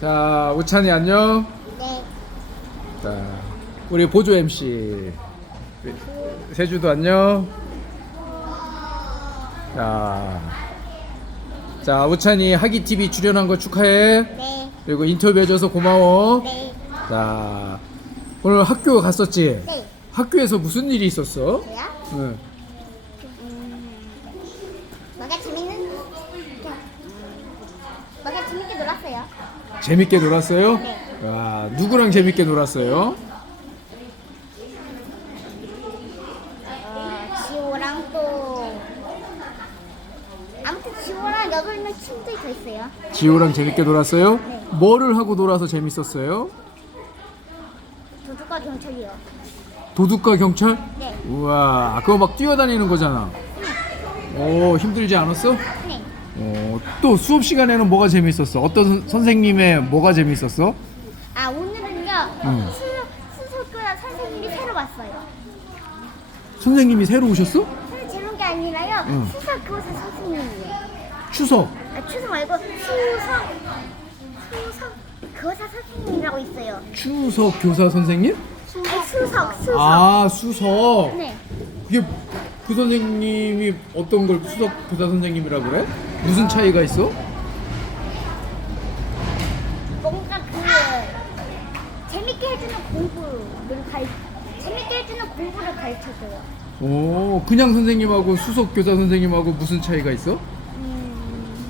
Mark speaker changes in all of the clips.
Speaker 1: 자, 우찬이 안녕.
Speaker 2: 네.
Speaker 1: 자, 우리 보조 MC. 세주도 안녕. 자, 자, 우찬이 하기 TV 출연한 거 축하해.
Speaker 2: 네.
Speaker 1: 그리고 인터뷰해줘서 고마워.
Speaker 2: 네.
Speaker 1: 자, 오늘 학교 갔었지?
Speaker 2: 네.
Speaker 1: 학교에서 무슨 일이 있었어?
Speaker 2: 저요?
Speaker 1: 응.
Speaker 2: 음. 뭐가 재밌는? 뭐가 재밌게 놀았어요?
Speaker 1: 재밌게 놀았어요?
Speaker 2: 네.
Speaker 1: 와, 누구랑 재밌게 놀았어요?
Speaker 2: 어, 지호랑 또 아무튼 지호랑 여덟 명 친구들이 더 있어요.
Speaker 1: 지호랑 재밌게 놀았어요?
Speaker 2: 네.
Speaker 1: 뭐를 하고 놀아서 재밌었어요?
Speaker 2: 도둑과 경찰이요.
Speaker 1: 도둑과 경찰?
Speaker 2: 네.
Speaker 1: 우와, 그거 막 뛰어다니는 거잖아. 오, 힘들지 않았어?
Speaker 2: 네.
Speaker 1: 어, 또 수업 시간에는 뭐가 재밌었어? 어떤 선- 선생님의 뭐가 재밌었어?
Speaker 2: 아 오늘은요
Speaker 1: 응.
Speaker 2: 수 수석교사 선생님이 새로 왔어요.
Speaker 1: 선생님이 새로 오셨어?
Speaker 2: 새로 재놓은 게 아니라요
Speaker 1: 응.
Speaker 2: 수석 교사 선생님이에요.
Speaker 1: 추석.
Speaker 2: 아 추석 말고 수석 수석 교사 선생님이라고 있어요.
Speaker 1: 추석 교사 선생님?
Speaker 2: 아니, 수석 수석.
Speaker 1: 아, 수석.
Speaker 2: 네.
Speaker 1: 그게 그 선생님이 어떤 걸 수석 교사 선생님이라 그래? 무슨 차이가 있어?
Speaker 2: 뭔가 그 재밌게 해주는 공부를 갈 재밌게 해주는 공부를 가르쳐줘요.
Speaker 1: 오, 그냥 선생님하고 수석 교사 선생님하고 무슨 차이가 있어?
Speaker 2: 음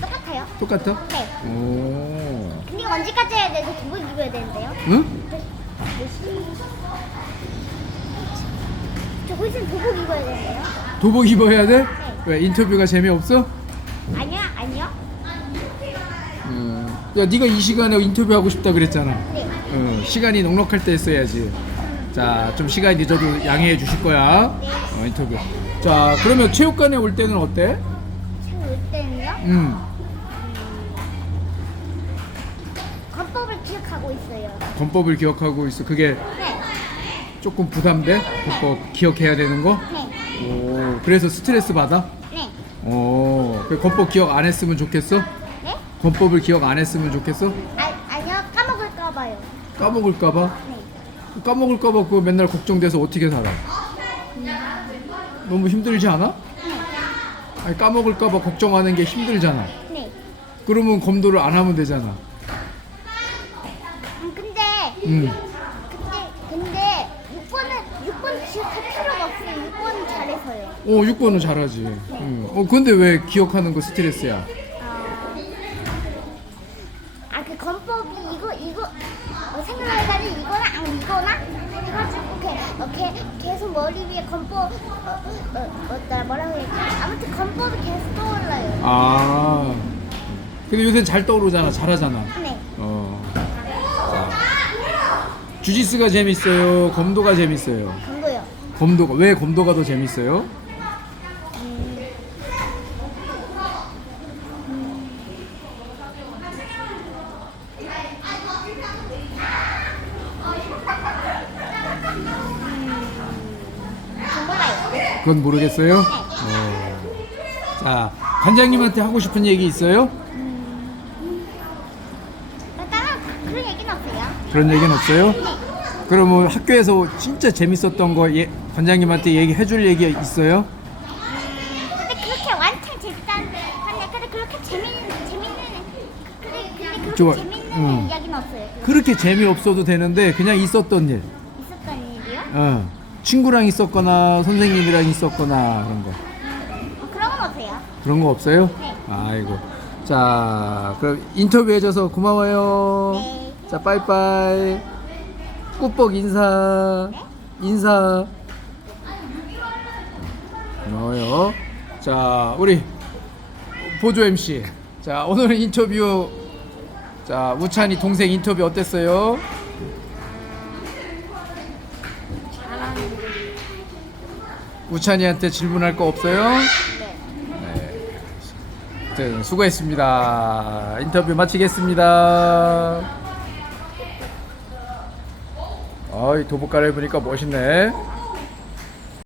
Speaker 2: 똑같아요.
Speaker 1: 똑같아?
Speaker 2: 네.
Speaker 1: 오.
Speaker 2: 근데 언제까지 해야 되고 도복 입어야 되는데요?
Speaker 1: 응?
Speaker 2: 저 훨씬 도복 입어야 되는데요?
Speaker 1: 도복 입어야 돼? 왜 인터뷰가 재미없어?
Speaker 2: 아니요, 아니요.
Speaker 1: 음. 야, 네가 이 시간에 인터뷰 하고 싶다 그랬잖아.
Speaker 2: 네.
Speaker 1: 어, 시간이 넉넉할 때 했어야지. 자, 좀 시간이 늦어도 양해해 주실 거야.
Speaker 2: 네.
Speaker 1: 어, 인터뷰. 자, 그러면 체육관에 올 때는 어때?
Speaker 2: 처음 올 때는요?
Speaker 1: 음.
Speaker 2: 건법을 기억하고 있어요.
Speaker 1: 권법을 기억하고 있어. 그게
Speaker 2: 네.
Speaker 1: 조금 부담돼? 권법 기억해야 되는 거?
Speaker 2: 네.
Speaker 1: 오, 그래서 스트레스 받아?
Speaker 2: 네.
Speaker 1: 오, 그 권법 기억 안 했으면 좋겠어?
Speaker 2: 네?
Speaker 1: 권법을 기억 안 했으면 좋겠어?
Speaker 2: 아, 아니요. 까먹을까 봐요.
Speaker 1: 까먹을까봐?
Speaker 2: 네.
Speaker 1: 까먹을까봐 그거 맨날 걱정돼서 어떻게 살아? 너무 힘들지 않아? 아니 까먹을까봐 걱정하는 게 힘들잖아.
Speaker 2: 네.
Speaker 1: 그러면 검도를 안 하면 되잖아.
Speaker 2: 음, 근데,
Speaker 1: 음.
Speaker 2: 근데, 근데, 6번은, 6번 기억할 필요가 없어요. 6번은 잘해서요.
Speaker 1: 어 6번은 잘하지. 음. 어 근데 왜 기억하는 거 스트레스야?
Speaker 2: 아, 그 건법이 이거, 이거, 어, 생각하다니 이거나, 아, 이거나? 해가지고, 게, 어, 게, 계속 머리 위에 건법, 어, 어, 어, 뭐라고 해야지? 아무튼 건법이 계속 떠올라요.
Speaker 1: 아. 근데 요새 잘 떠오르잖아. 잘하잖아.
Speaker 2: 네.
Speaker 1: 어. 자. 주짓수가 재밌어요. 검도가 재밌어요.
Speaker 2: 건도요.
Speaker 1: 검도가 왜 검도가 더 재밌어요? 그건 모르겠어요. 어. 자, 관장님한테 하고 싶은 얘기 있어요?
Speaker 2: 그런 얘기는 없어요.
Speaker 1: 그런 얘기는 없어요? 그러면 학교에서 진짜 재밌었던 거 예, 관장님한테 얘기해 줄 얘기 있어요?
Speaker 2: 근데 그렇게 완전 재밌다는 근데 근데 그렇게 재밌는 재밌는 근데 그렇게
Speaker 1: 좋아.
Speaker 2: 재밌는
Speaker 1: 응.
Speaker 2: 이야기는 없어요.
Speaker 1: 그렇게 재미없어도 되는데 그냥 있었던 일.
Speaker 2: 있었던 일이요?
Speaker 1: 어. 친구랑 있었거나 선생님이랑 있었거나 그런 거.
Speaker 2: 어, 그런 건 없어요.
Speaker 1: 그런 거 없어요?
Speaker 2: 네.
Speaker 1: 아이고. 자, 그럼 인터뷰 해줘서 고마워요.
Speaker 2: 네.
Speaker 1: 자, 빠이빠이. 꾸벅 인사.
Speaker 2: 네?
Speaker 1: 인사. 고마워요. 자, 우리 보조 MC. 자, 오늘 인터뷰. 자, 우찬이 동생 인터뷰 어땠어요? 우찬이한테 질문할 거 없어요?
Speaker 2: 네.
Speaker 1: 아무튼 수고했습니다. 인터뷰 마치겠습니다. 어이 도복 갈아입으니까 멋있네.